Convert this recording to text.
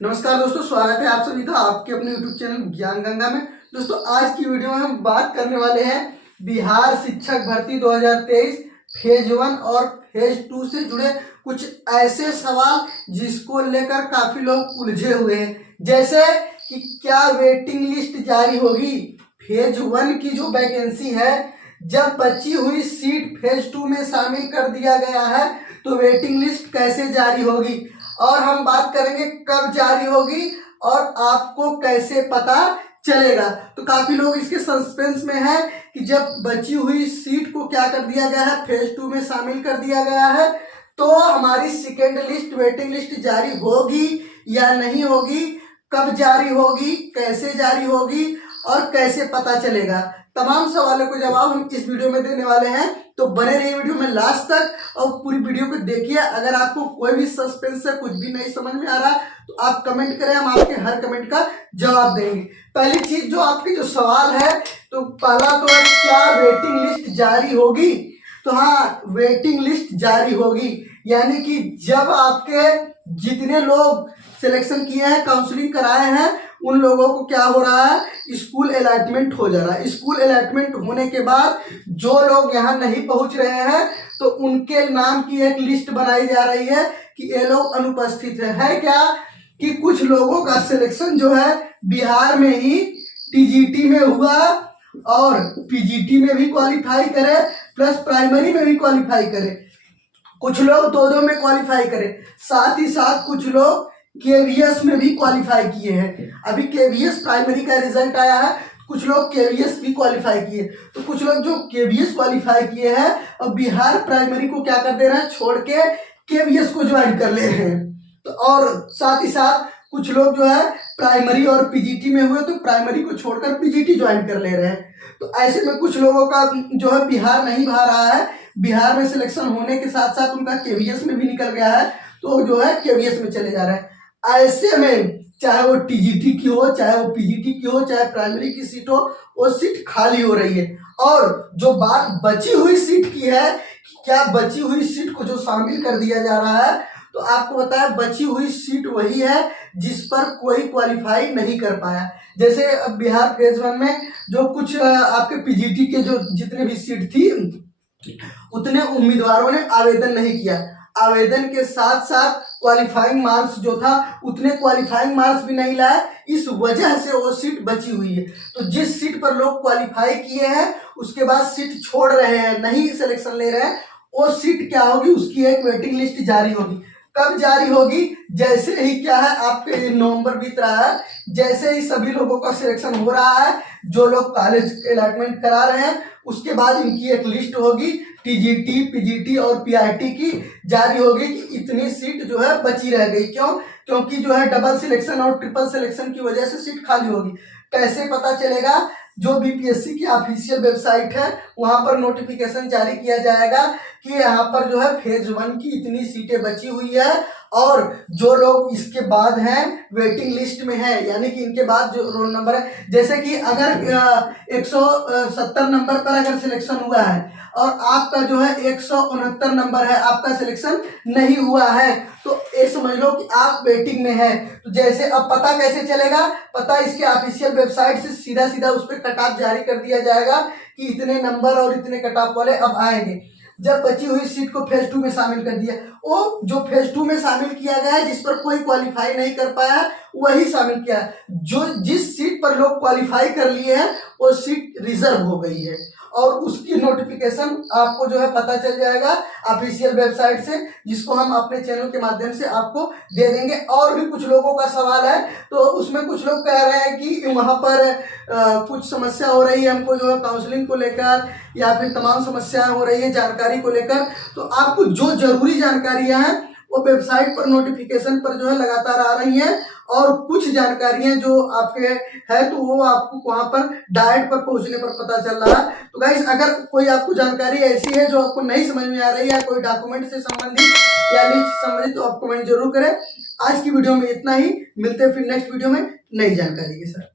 नमस्कार दोस्तों, स्वागत है आप सभी का आपके अपने YouTube चैनल ज्ञान गंगा में। दोस्तों आज की वीडियो में हम बात करने वाले हैं बिहार शिक्षक भर्ती 2023 फेज 1 और फेज 2 से जुड़े कुछ ऐसे सवाल जिसको लेकर काफी लोग उलझे हुए हैं। जैसे कि क्या वेटिंग लिस्ट जारी होगी, फेज 1 की जो वैकेंसी है जब बची हुई सीट फेज 2 में शामिल कर दिया गया है तो वेटिंग लिस्ट कैसे जारी होगी, और हम बात करेंगे कब जारी होगी और आपको कैसे पता चलेगा। तो काफी लोग इसके सस्पेंस में है कि जब बची हुई सीट को क्या कर दिया गया है, फेज 2 में शामिल कर दिया गया है, तो हमारी सेकेंड लिस्ट वेटिंग लिस्ट जारी होगी या नहीं होगी, कब जारी होगी, कैसे जारी होगी और कैसे पता चलेगा। तमाम सवालों को जवाब हम इस वीडियो में देने वाले हैं, तो बने रहिए वीडियो में लास्ट तक और पूरी वीडियो को देखिए। अगर आपको कोई भी सस्पेंस है, कुछ भी नहीं समझ में आ रहा तो आप कमेंट करें, हम आपके हर कमेंट का जवाब देंगे। पहली चीज जो आपकी जो सवाल है, तो पहला तो है क्या वेटिंग लिस्ट जारी होगी। तो हाँ, वेटिंग लिस्ट जारी होगी, यानी कि जब आपके जितने लोग सिलेक्शन किए हैं, काउंसलिंग कराए हैं, उन लोगों को क्या हो रहा है, स्कूल अलॉटमेंट हो जा रहा है। स्कूल अलॉटमेंट होने के बाद जो लोग यहाँ नहीं पहुंच रहे हैं तो उनके नाम की एक लिस्ट बनाई जा रही है कि ये लोग अनुपस्थित है क्या कि कुछ लोगों का सिलेक्शन जो है बिहार में ही टीजीटी में हुआ और पीजीटी में भी क्वालिफाई करे प्लस प्राइमरी में भी क्वालिफाई करे, कुछ लोग दो में क्वालिफाई करे, साथ ही साथ कुछ लोग केवीएस में भी क्वालिफाई किए हैं। अभी केवीएस प्राइमरी का रिजल्ट आया है, कुछ लोग केवीएस भी क्वालिफाई किए, तो कुछ लोग जो केवीएस क्वालिफाई किए हैं और बिहार प्राइमरी को क्या कर दे रहे हैं, छोड़ के केवीएस को ज्वाइन कर ले रहे हैं। तो और साथ ही साथ कुछ लोग जो है प्राइमरी और पीजीटी में हुए तो प्राइमरी को छोड़कर पीजीटी ज्वाइन कर ले रहे हैं। तो ऐसे में कुछ लोगों का जो है बिहार नहीं भा रहा है, बिहार में सिलेक्शन होने के साथ साथ उनका केवीएस में भी निकल गया है, तो जो है केवीएस में चले जा रहे हैं। ऐसे में चाहे वो टीजीटी की हो, चाहे वो पीजीटी की हो, चाहे प्राइमरी की सीट हो, वो सीट खाली हो रही है। और जो बात बची हुई सीट की है, क्या बची हुई सीट को जो शामिल कर दिया जा रहा है, तो आपको बताया बची हुई सीट वही है जिस पर कोई क्वालिफाई नहीं कर पाया। जैसे अब बिहार फेज 1 में जो कुछ आपके पीजीटी के जो जितने भी सीट थी उतने उम्मीदवारों ने आवेदन नहीं किया, आवेदन के साथ साथ क्वालिफाइंग मार्क्स जो था उतने क्वालिफाइंग मार्क्स भी नहीं लाए, इस वजह से वो सीट बची हुई है। तो जिस सीट पर लोग क्वालिफाई किए हैं उसके बाद सीट छोड़ रहे हैं, नहीं सिलेक्शन ले रहे हैं, वो सीट क्या होगी, उसकी एक वेटिंग लिस्ट जारी होगी। कब जारी होगी, जैसे ही क्या है आपके नवंबर बीत रहा है, जैसे ही सभी लोगों का सिलेक्शन हो रहा है, जो लोग कॉलेज अलॉटमेंट करा रहे हैं, उसके बाद इनकी एक लिस्ट होगी, टीजीटी पीजीटी और पीआईटी की जारी होगी कि इतनी सीट जो है बची रह गई। क्यों? क्योंकि जो है डबल सिलेक्शन और ट्रिपल सिलेक्शन की वजह से सीट खाली होगी। कैसे पता चलेगा? जो बीपीएससी की ऑफिशियल वेबसाइट है वहां पर नोटिफिकेशन जारी किया जाएगा कि यहाँ पर जो है फेज 1 की इतनी सीटें बची हुई है और जो लोग इसके बाद हैं वेटिंग लिस्ट में है, यानी कि इनके बाद जो रोल नंबर है, जैसे कि अगर 170 नंबर पर अगर सिलेक्शन हुआ है और आपका जो है 169 नंबर है, आपका सिलेक्शन नहीं हुआ है, तो ये समझ लो कि आप वेटिंग में है। तो जैसे अब पता कैसे चलेगा? पता इसके ऑफिशियल वेबसाइट से सीधा सीधा उस पर कट ऑफ जारी कर दिया जाएगा कि इतने नंबर और इतने कट ऑफ वाले अब आएंगे। जब बची हुई सीट को फेज 2 में शामिल कर दिया, वो जो फेज 2 में शामिल किया गया है जिस पर कोई क्वालिफाई नहीं कर पाया वही शामिल किया है। जो जिस सीट पर लोग क्वालिफाई कर लिए हैं वो सीट रिजर्व हो गई है और उसकी नोटिफिकेशन आपको जो है पता चल जाएगा ऑफिशियल वेबसाइट से, जिसको हम अपने चैनल के माध्यम से आपको दे देंगे। और भी कुछ लोगों का सवाल है, तो उसमें कुछ लोग कह रहे हैं कि वहाँ पर कुछ समस्या हो रही है हमको जो है काउंसलिंग को लेकर, या फिर तमाम समस्याएं हो रही है जानकारी को लेकर। तो आपको जो जरूरी जानकारियां हैं वो वेबसाइट पर नोटिफिकेशन पर जो है लगातार आ रही हैं, और कुछ जानकारियां जो आपके है तो वो आपको वहां पर डायरेक्ट पर पहुंचने पर पता चल रहा है। तो गाइस, अगर कोई आपको जानकारी ऐसी है जो आपको नहीं समझ में आ रही है, कोई डॉक्यूमेंट से संबंधित या लिस्ट से संबंधित, तो आप कमेंट जरूर करें। आज की वीडियो में इतना ही, मिलते हैं फिर नेक्स्ट वीडियो में नई जानकारी के साथ।